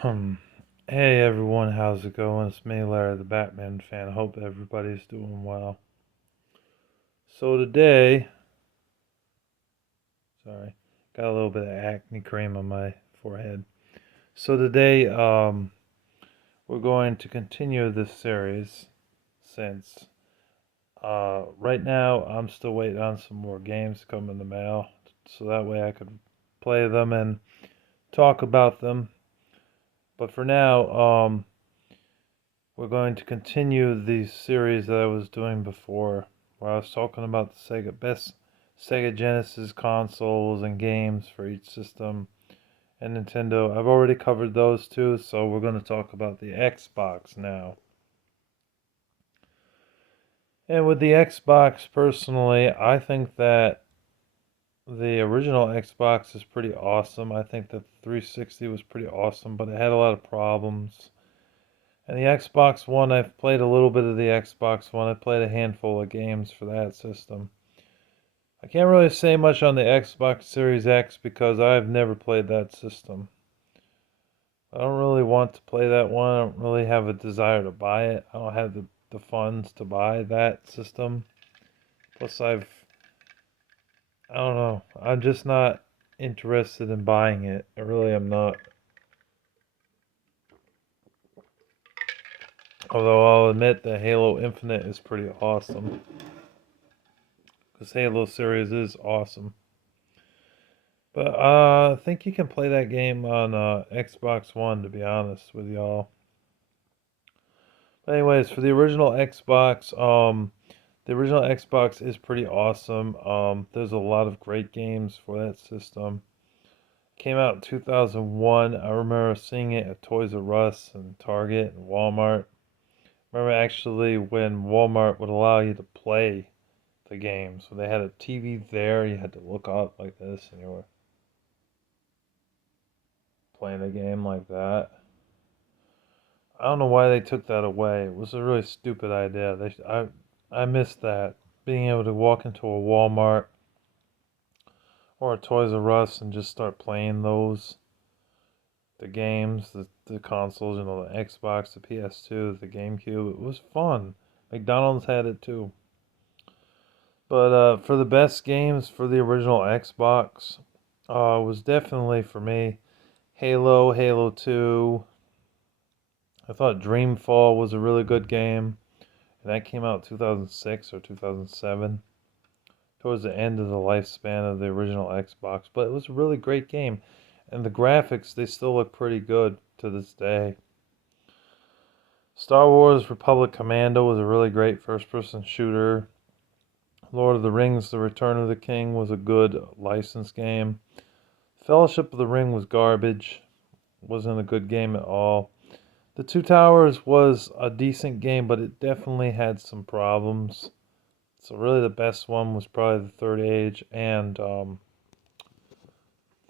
Hey everyone, how's it going? It's me, Larry, the Batman fan. I hope everybody's doing well. So today, sorry, got a little bit of acne cream on my forehead. So today, we're going to continue this series since right now I'm still waiting on some more games to come in the mail, so that way I could play them and talk about them. But for now, we're going to continue the series that I was doing before, where I was talking about the best Sega Genesis consoles and games for each system and Nintendo. I've already covered those two, so we're going to talk about the Xbox now. And with the Xbox, personally, I think that the original Xbox is pretty awesome. I think that the 360 was pretty awesome, but it had a lot of problems. And the Xbox One, I've played a little bit of the Xbox One. I played a handful of games for that system. I can't really say much on the Xbox Series X because I've never played that system. I don't really want to play that one. I don't really have a desire to buy it. I don't have the funds to buy that system. Plus, I don't know. I'm just not interested in buying it. I really am not. Although I'll admit that Halo Infinite is pretty awesome. Because Halo series is awesome. But I think you can play that game on Xbox One, to be honest with y'all. But anyways, for the original Xbox is pretty awesome. There's a lot of great games for that system. Came out in 2001. I remember seeing it at Toys R Us and Target and Walmart. Remember actually when Walmart would allow you to play the game. So they had a TV there. You had to look up like this, and you were playing a game like that. I don't know why they took that away. It was a really stupid idea. I missed that, being able to walk into a Walmart or a Toys R Us and just start playing the games, the consoles, the Xbox, the PS2, the GameCube. It was fun. McDonald's had it too. But for the best games for the original Xbox, was definitely for me Halo, Halo 2. I thought Dreamfall was a really good game. And that came out 2006 or 2007, towards the end of the lifespan of the original Xbox. But it was a really great game. And the graphics, they still look pretty good to this day. Star Wars Republic Commando was a really great first person shooter. Lord of the Rings The Return of the King was a good licensed game. Fellowship of the Ring was garbage. Wasn't a good game at all. The Two Towers was a decent game, but it definitely had some problems. So really, the best one was probably the Third Age and the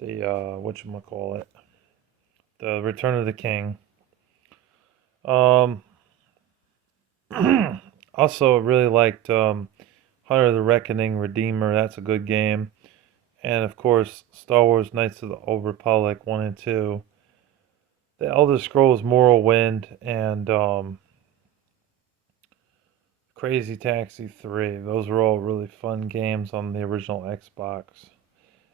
whatchamacallit, the Return of the King. Um, also, really liked Hunter the Reckoning, Redeemer. That's a good game, and of course, Star Wars: Knights of the Old Republic 1 and 2. The Elder Scrolls Morrowind and Crazy Taxi 3. Those were all really fun games on the original Xbox.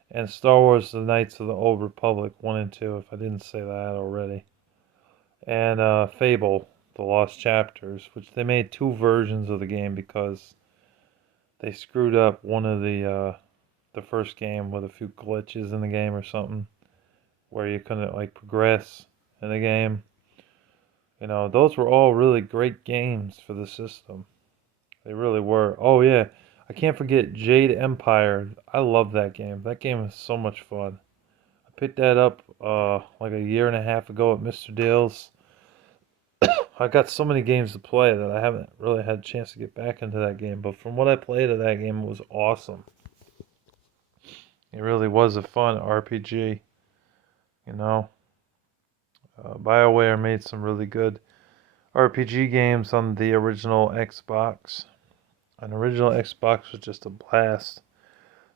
And Star Wars The Knights of the Old Republic 1 and 2, if I didn't say that already. And Fable, The Lost Chapters, which they made two versions of the game because they screwed up one of the first game with a few glitches in the game or something where you couldn't like progress in the game. Those were all really great games for the system. They really were. Oh yeah, I can't forget Jade Empire. I love that game. That game is so much fun. I picked that up like a year and a half ago at Mr. Dale's. I got so many games to play that I haven't really had a chance to get back into that game. But from what I played of that game, it was awesome. It really was a fun RPG. You know, BioWare made some really good RPG games on the original Xbox. An original Xbox was just a blast.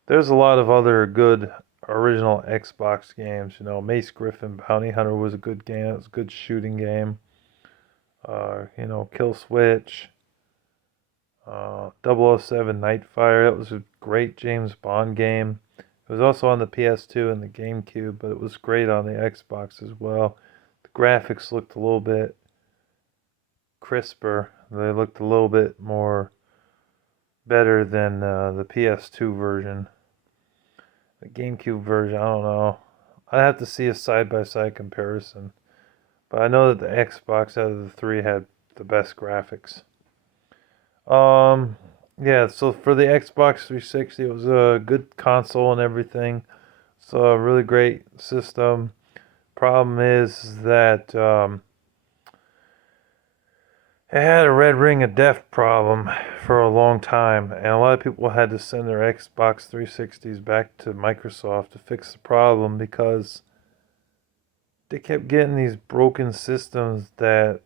There's a lot of other good original Xbox games. You know, Mace Griffin Bounty Hunter was a good game. It was a good shooting game. You know, Kill Switch, 007 Nightfire. That was a great James Bond game. It was also on the PS2 and the GameCube, but it was great on the Xbox as well. The graphics looked a little bit crisper. They looked a little bit more better than the PS2 version. The GameCube version, I don't know. I'd have to see a side by side comparison. But I know that the Xbox out of the three had the best graphics. Um, yeah, so for the Xbox 360, it was a good console and everything. So a really great system. Problem is that it had a red ring of death problem for a long time, and a lot of people had to send their Xbox 360s back to Microsoft to fix the problem because they kept getting these broken systems that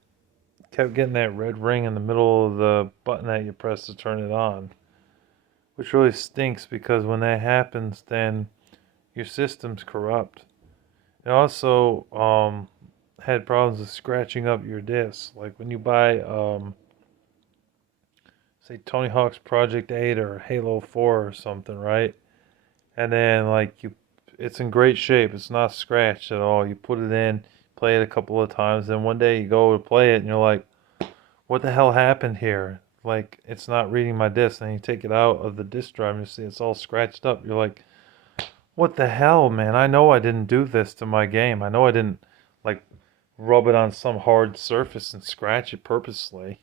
kept getting that red ring in the middle of the button that you press to turn it on, which really stinks because when that happens, then your system's corrupt. It also had problems with scratching up your discs. Like when you buy, say, Tony Hawk's Project 8 or Halo 4 or something, right? And then, like, it's in great shape. It's not scratched at all. You put it in, play it a couple of times, then one day you go to play it and you're like, what the hell happened here? Like, it's not reading my disc. And you take it out of the disc drive and you see it's all scratched up. You're like, what the hell, man? I know I didn't do this to my game. I know I didn't, like, rub it on some hard surface and scratch it purposely.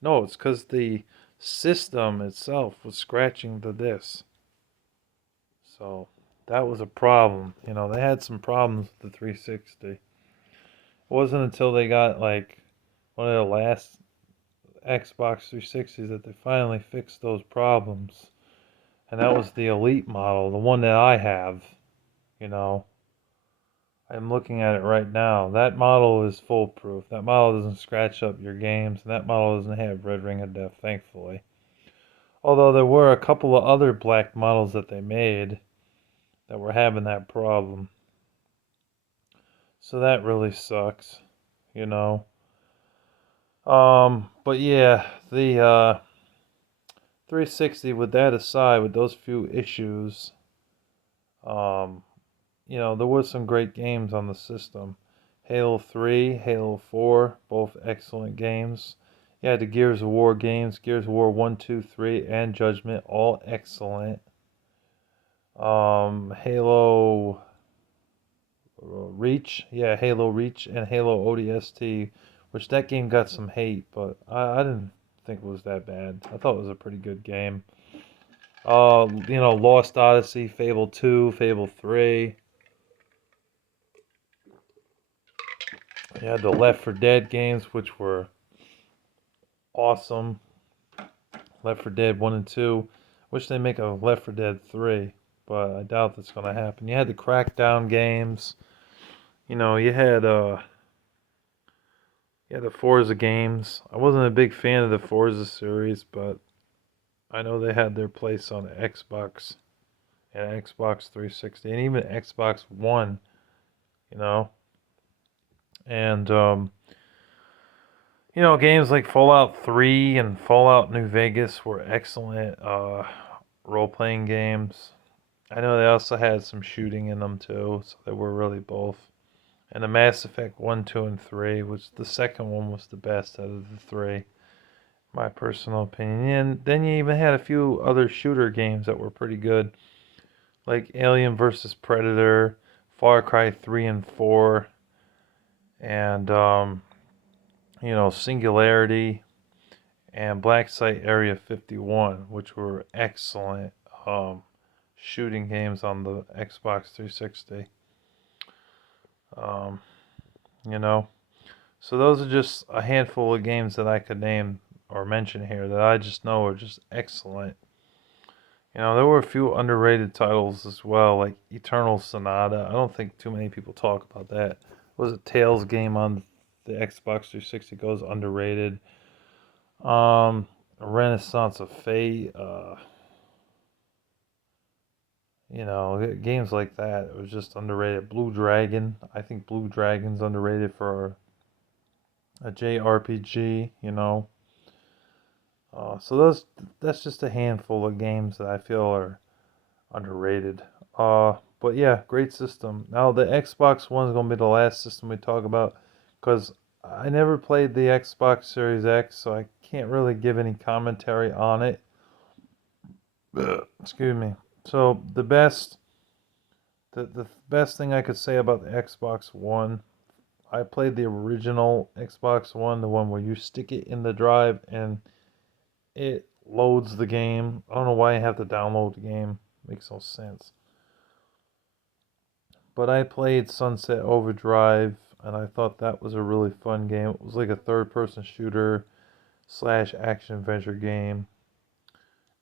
No, it's because the system itself was scratching the disc. So that was a problem. You know, they had some problems with the 360. It wasn't until they got like one of the last Xbox 360s that they finally fixed those problems. And that was the Elite model, the one that I have. You know, I'm looking at it right now. That model is foolproof. That model doesn't scratch up your games, and that model doesn't have red ring of death, thankfully. Although there were a couple of other black models that they made that were having that problem. So that really sucks, you know. But yeah, the 360, with that aside, with those few issues, um, you know, there was some great games on the system. Halo 3, Halo 4, both excellent games. You had the Gears of War games, Gears of War 1, 2, 3, and Judgment, all excellent. Halo Reach, yeah, Halo Reach and Halo ODST, which that game got some hate, but I didn't think it was that bad. I thought it was a pretty good game. You know, Lost Odyssey, Fable 2, Fable 3. You had the Left 4 Dead games, which were awesome. Left 4 Dead 1 and 2. Wish they make a Left 4 Dead 3, but I doubt that's going to happen. You had the Crackdown games. You know, you had the Forza games. I wasn't a big fan of the Forza series, but I know they had their place on Xbox and Xbox 360 and even Xbox One, you know. And you know, games like Fallout 3 and Fallout New Vegas were excellent role-playing games. I know they also had some shooting in them too, so they were really both. And the Mass Effect 1, 2, and 3, which the second one was the best out of the three, my personal opinion. And then you even had a few other shooter games that were pretty good, like Alien vs. Predator, Far Cry 3 and 4, and you know, Singularity and Black Site Area 51, which were excellent shooting games on the Xbox 360. Um, you know, so those are just a handful of games that I could name or mention here that I just know are just excellent. You know, there were a few underrated titles as well, like Eternal Sonata. I don't think too many people talk about that. Was a Tales game on the Xbox 360 goes underrated. Renaissance of Fate. Games like that, it was just underrated. Blue Dragon, I think Blue Dragon's underrated for a JRPG, so that's just a handful of games that I feel are underrated. But yeah, great system. Now the Xbox One is gonna be the last system we talk about, because I never played the Xbox Series X, so I can't really give any commentary on it. Excuse me. So the best thing I could say about the Xbox One, I played the original Xbox One, the one where you stick it in the drive and it loads the game. I don't know why I have to download the game. Makes no sense. But I played Sunset Overdrive and I thought that was a really fun game. It was like a third person shooter slash action adventure game.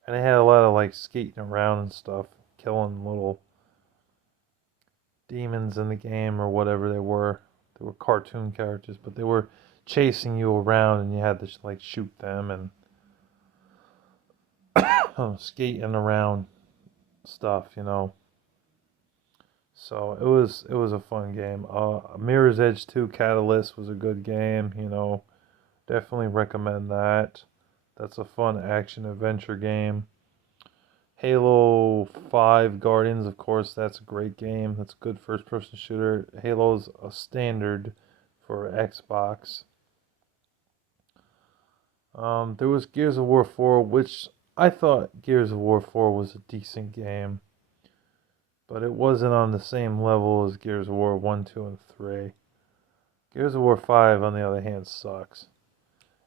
And it had a lot of like skating around and stuff, killing little demons in the game or whatever they were. They were cartoon characters, but they were chasing you around and you had to like shoot them and skating around stuff. So it was a fun game. Mirror's Edge 2 Catalyst was a good game. Definitely recommend that. That's a fun action adventure game. Halo 5 Guardians, of course, that's a great game. That's a good first person shooter. Halo's a standard for Xbox. There was Gears of War 4, which I thought Gears of War 4 was a decent game, but it wasn't on the same level as Gears of War 1, 2, and 3. Gears of War 5, on the other hand, sucks.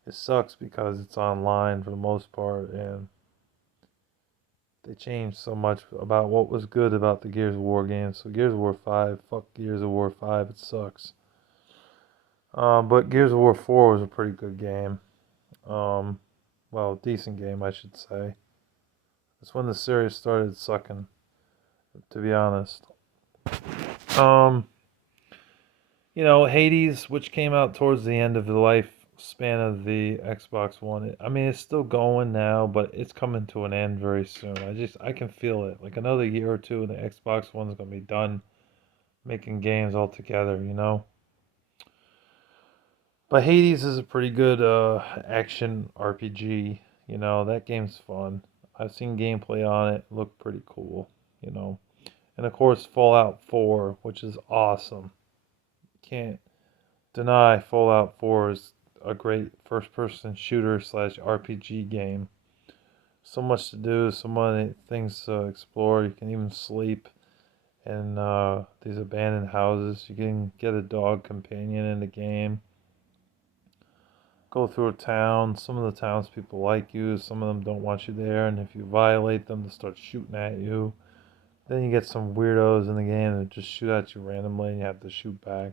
It sucks because it's online for the most part, and they changed so much about what was good about the Gears of War games. So Gears of War 5, fuck Gears of War 5, it sucks. But Gears of War 4 was a pretty good game. Well, decent game, I should say. It's when the series started sucking, to be honest. Um, Hades, which came out towards the end of the lifespan of the Xbox One. I mean, it's still going now, but it's coming to an end very soon. I can feel it. Like another year or two, and the Xbox One's gonna be done making games altogether. But Hades is a pretty good action RPG. That game's fun. I've seen gameplay on it. Look pretty cool. You know, and of course Fallout 4, which is awesome. Can't deny Fallout 4 is a great first-person shooter slash RPG game. So much to do, so many things to explore. You can even sleep in these abandoned houses. You can get a dog companion in the game. Go through a town. Some of the townspeople like you, some of them don't want you there, and if you violate them, they start shooting at you. Then you get some weirdos in the game that just shoot at you randomly, and you have to shoot back.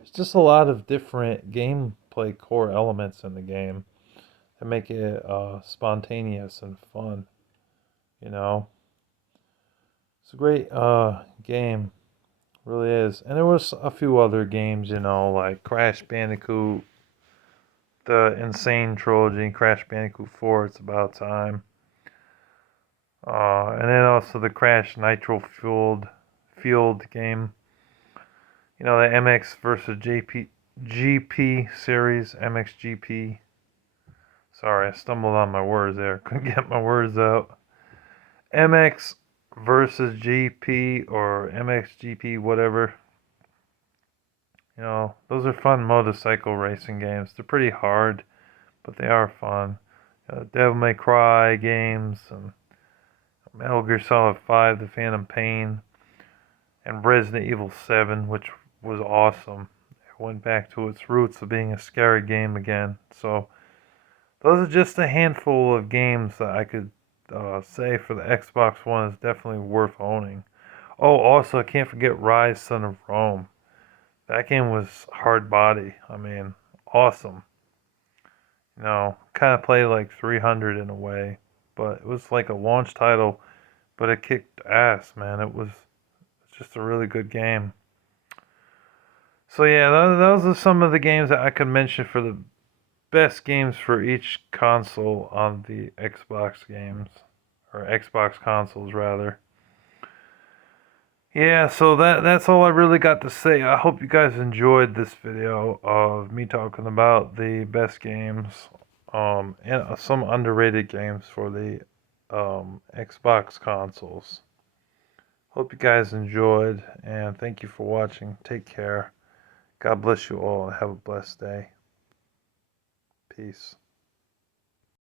It's just a lot of different gameplay core elements in the game that make it spontaneous and fun. You know, it's a great game, really is. And there was a few other games, like Crash Bandicoot, the Insane Trilogy, Crash Bandicoot 4. It's about time. And then also the Crash Nitro Field game. The MX versus GP series, MXGP. Sorry, I stumbled on my words there. Couldn't get my words out. MX versus GP or MXGP, whatever. Those are fun motorcycle racing games. They're pretty hard, but they are fun. Devil May Cry games and Metal Gear Solid 5, The Phantom Pain, and Resident Evil 7, which was awesome. It went back to its roots of being a scary game again. So those are just a handful of games that I could say for the Xbox One is definitely worth owning. Oh, also, I can't forget Rise Son of Rome. That game was hard body. I mean, awesome. Kind of played like 300 in a way, but it was like a launch title, but it kicked ass, man. It's just a really good game. So yeah, those are some of the games that I could mention for the best games for each console on the Xbox games, or Xbox consoles rather. Yeah, so that's all I really got to say. I hope you guys enjoyed this video of me talking about the best games, and some underrated games for the Xbox consoles. Hope you guys enjoyed, and thank you for watching. Take care. God bless you all, and have a blessed day. Peace.